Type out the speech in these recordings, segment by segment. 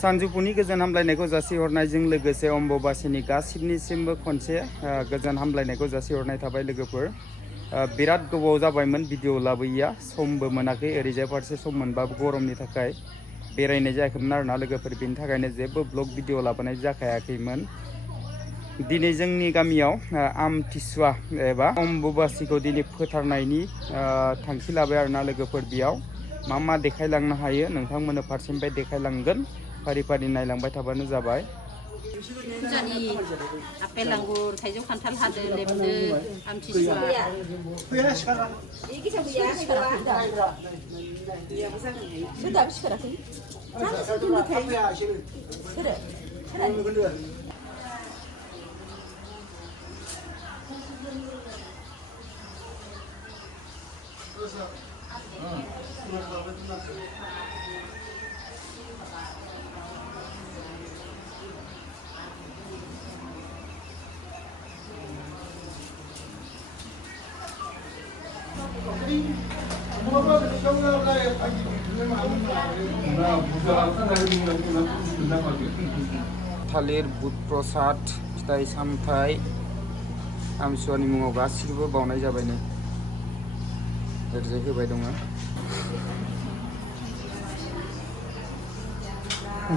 सानजौफुनि गोजोन हामलायनायखौ जासिहरनायजों लोगोसे अम्बुबासिनि गासिबनिसिमबो खनसे गोजोन हामलायनायखौ जासिहरनाय थाबाय लोगोफोर। बिराद गोबाव जाबायमोन भिडिअ लाबोयैया, समबो मोनाखै, ओरैजाय फारसे सम मोनबाबो गरमनि थाखाय बेरायनाय जायाखैमोन आरोना लोगोफोर, बेनि थाखायनो जेबो ब्लग भिडिअ लाबोनाय जाखायाखैमोन। दिनै जोंनि गामियाव आमथिसुवा एबा अम्बुबासिखौ दिनै फोथारनायनि थांखि लाबाय आरोना लोगोफोर। बेयाव मा मा देखायलांनो हायो नोंथांमोननो फारसेनिफ्राय देखायलांगोन, फारि फारि नायलांबाय थाबानो जाबाय। फुजानि आपेल आंगुर थाइजौ खान्थाल हादो लेबदो आमथिसुवा थालिर बुट प्रसाद फिथाइ सामथाइ आमथिसुवानि मुङाव गासिबो बावनाय जाबाय। नै ओरैजाय होबाय दङ,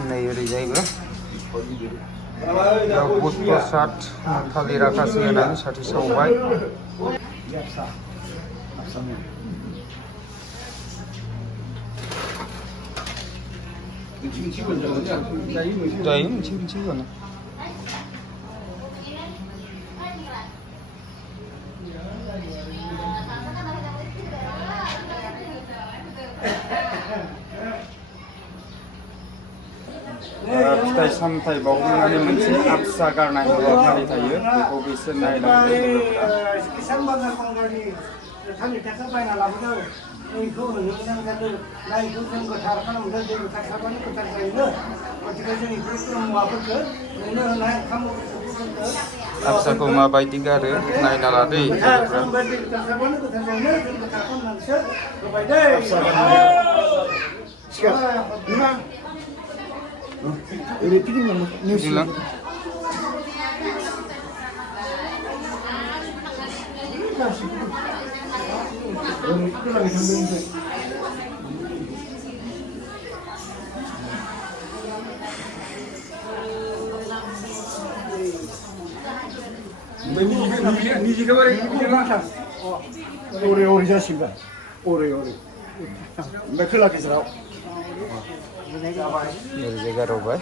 नै ओरैजायबो बुट प्रसाद थालिर आखासे होनानै साथि सावबाय। जायो मोनसे मोनसे होबानो। फिथाइ सामथाइ बावखांनानै मोनसे आबसा गारनाय हाबाफारि थायो, बेखौ बिसोर नायलांदों आबसाखौ माबायदि गारो नायना लादो। 오래 자식가 오래 맥클라 기스라오 ओरैजाय गारबाय।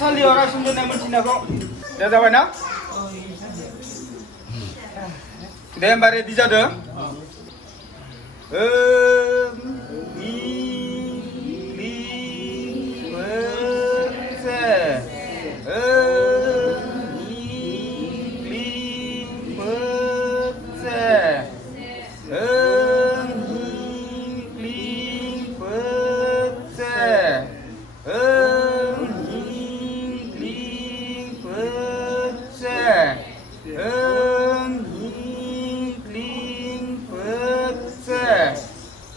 सालियाव रायसनदोननाय मोनथिनायखौ दे जाबाय ना दे होमबा रेडि जादो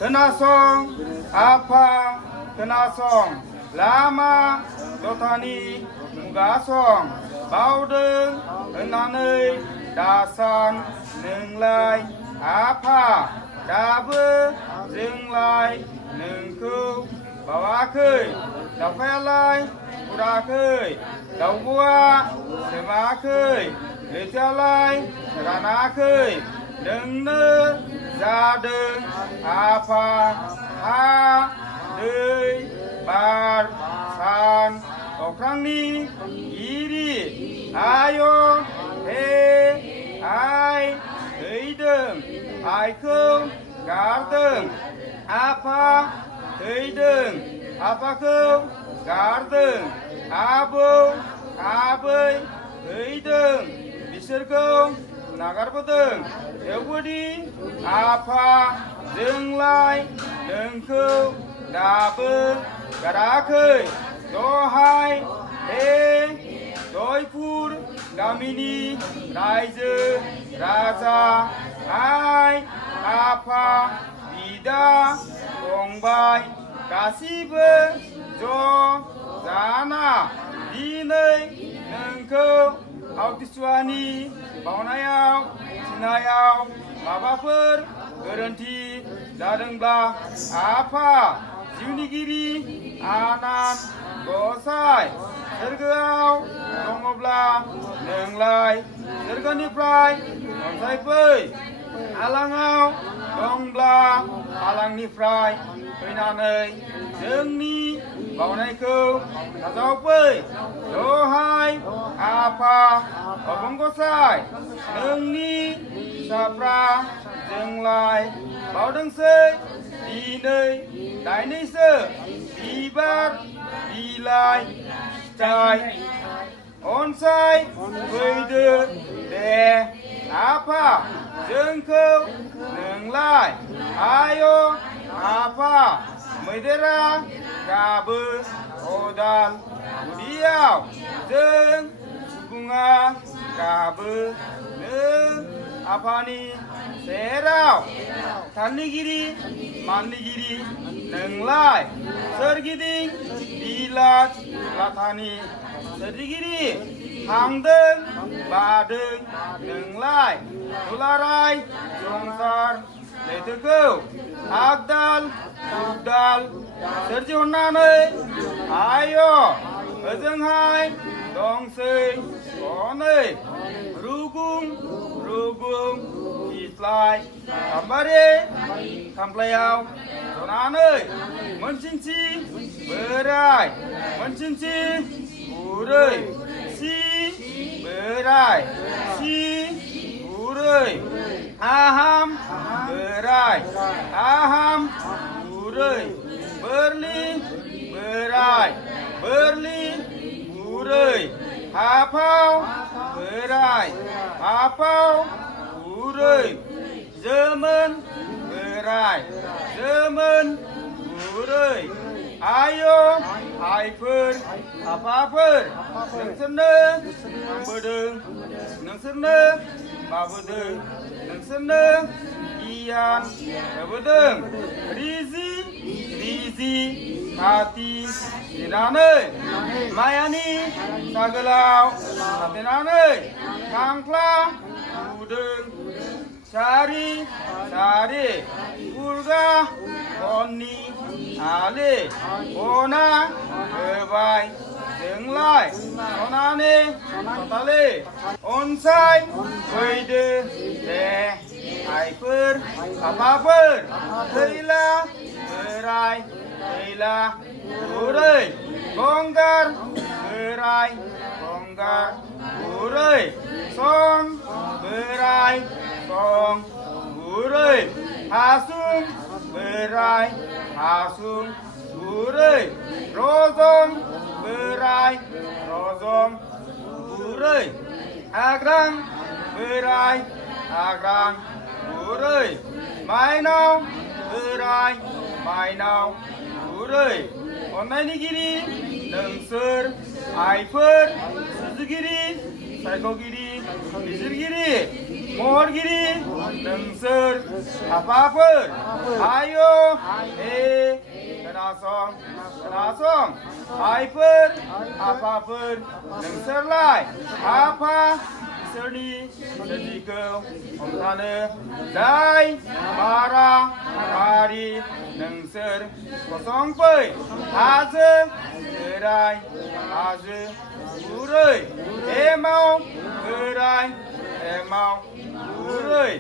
खोनासं आफा खोनासं लामा दथानि मुगासं बावदों होननानै दासान नोंलाय आफा दाबो जोंलाय नोंखौ बावाखै दावखायालाय उराखै दाउब'आ सोमाखै लैथोआलाय रानाखै नोंनो जादों आफा हा दै बार सान अख्रांनि गिरि आय हे आइ थैदों आइखौ गारदों आफा थैदों आफाखौ गारदों आबौ आबै थैदों बिसोरखौ नागारबोदों थेवबोदि आफा जोंलाय नोंखौ दाबो गाराखै दहाय हे जयपुर गामिनि रायजो राजा आइ आफा बिदा फंबाय गासिबो ज' जाना दिनै नोंखौ आवथिसुवानि बावनायाव थिनायाव माबाफोर गोरोन्थि जादोंब्ला आफा जिउनिगिरि आनान गसाइ सोरगोआव दङब्ला नोंलाय सोरगोनिफ्राय अनसायफै आलाङाव दंब्ला आलांनिफ्राय फैनानै जोंनि बावनायखौ नाजावफै दहाय आफा अबंगसाय नोंनि फिसाफ्रा जोंलाय बावदोंसै दिनै दायनैसो बिबार बिलाइ फिथाइ अनसाय फैदो दे आफा जोंखौ नोंलाय आय आफा मैदेरा गाबो अदाल गुदियाव जों सुबुङा गाबो नों आफानि सेराव साननिगिरि माननिगिरि नोंलाय सोरगिदिं बिलाट लाथानि सोरजिगिरि थांदों बादों नोंलाय दुलाराय संसार लैथोखौ आगदाल उगदाल सोरजिहरनानै आय ओजोंहाय दंसै हनै रुगुं रुगुं फिस्लाय गाम्बारि खामफ्लायाव जनानै मोनसिनसि बोराय मोनसिनसि बुरै सि बोराय सि बुरै आहाम बोराय आहाम बुरै बोरलि बोराय बोरलि बुरै हाफाव बोराय हाफाव बुरै जोमोन बोराय जोमोन बुरै आय आइफोर आफाफोर नोंसोरनो खांबोदों नोंसोरनो माबोदों नोंसोरनो गियान होबोदों रिजि रिजि खाथि जिनानै मायानि सागोलाव साथेनानै खांख्ला बुदों सारि सारि उरगा खननि आलि अना होबाय जोंलाय सनानि सतालि अनसाय फैदो दे आइफोर आफाफोर थैला बोराय थैला बुरै गंगार बोराय गंगार बुरै सं बोराय सं बुरै हासुं बोराय हासुं बुरै रजं बोराय रजं बुरै आग्रां बोराय आग्रां बुरै माइनाव बोराय माइनाव बुरै अन्नायनिगिरि नोंसोर आइफोर सुजुगिरि सायख'गिरि बिजिरगिरि महरगिरि नोंसोर आफाफोर आयो हे खोनासं खोनासं आइफोर आफाफोर नोंसोरलाय आफा इसोरनि सोरजिखौ हमथानो जाय मारा मारि नोंसोर गसंफै हाजो बोराय हाजो बुरै एमाव बोराय एमाव बुरै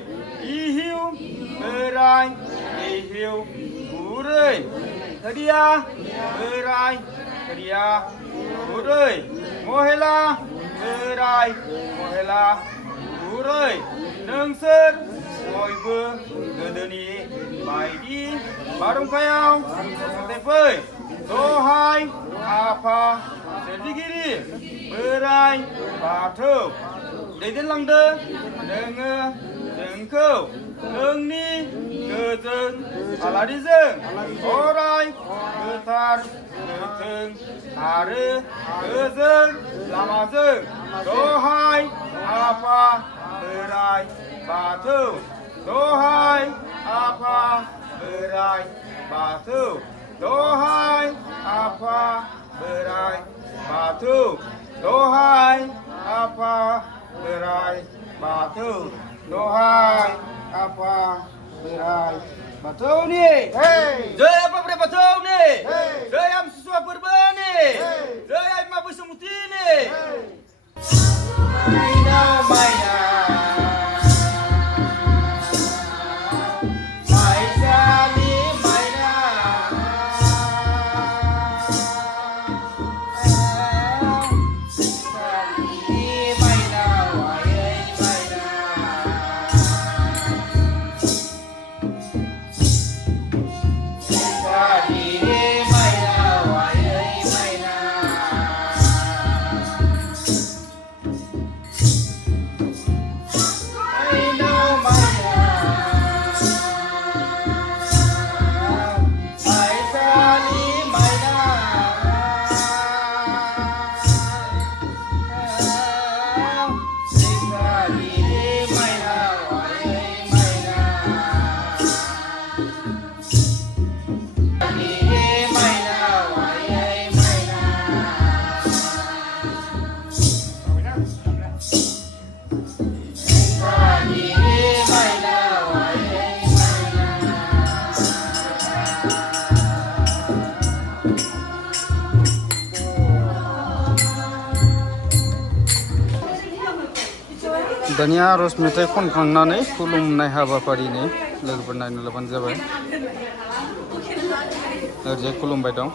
इहिउ बोराय इहिउ बुरै खोरिया बोराय खोरिया बुरै महिला बोराय महिला बुरै नोंसोर बयबो गोदोनि बायदि बारहुंखायाव गसंथेफै दहाय आफा सोरजिगिरि बोराय बाथौ दैदेनलांदो नोङो जोंखौ नोंनि गोजोन आलारिजों अराय गोथार गोथों आरो गोजोन लामाजों दहाय आफा बोराय बाथौ दहाय आफा बोराय बाथौ दहाय आफा बोराय बाथौ दहाय आफा बोराय बाथौ दहाय आफा बोराय बाथौनि जय आफा बोराय बाथौनि जय आमथिसुवा फोरबोनि जय आइ बिमा बैसोमुथिनि माइनाव माइसालि दानिया आर'ज मेथाइ खनखांनानै खुलुमनाय हाबाफारिनि लोगोफोर नायनो लाबानो जाबाय ओरैजाय खुलुमबाय दं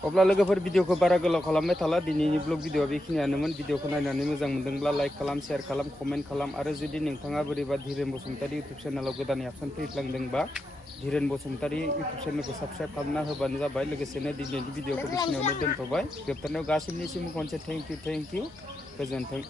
अब्ला लोगोफोर भिडिअखौ बारा गोलाव खालामबाय थाला दिनैनि ब्लग भिडिअआ बेखिनियानोमोन भिडिअखौ नायनानै मोजां मोनदोंब्ला लाइक खालाम शेयार खालाम कमेन्ट खालाम आरो जुदि नोंथाङा बोरैबा धीरेन बसुमतारी इउटुब चेनेलाव गोदानै आपसन फैफ्लांदोंबा धीरेन बसुमतारी इउटुब चेनेलखौ साबस्क्राइब खालामना होबानो जाबाय लोगोसेनो दिनैनि भिडिअखौ बेखिनियावनो दोनथ'बाय जोबथारनायाव गासिबनिसिम खनसे थेंक इउ गोजोन्थों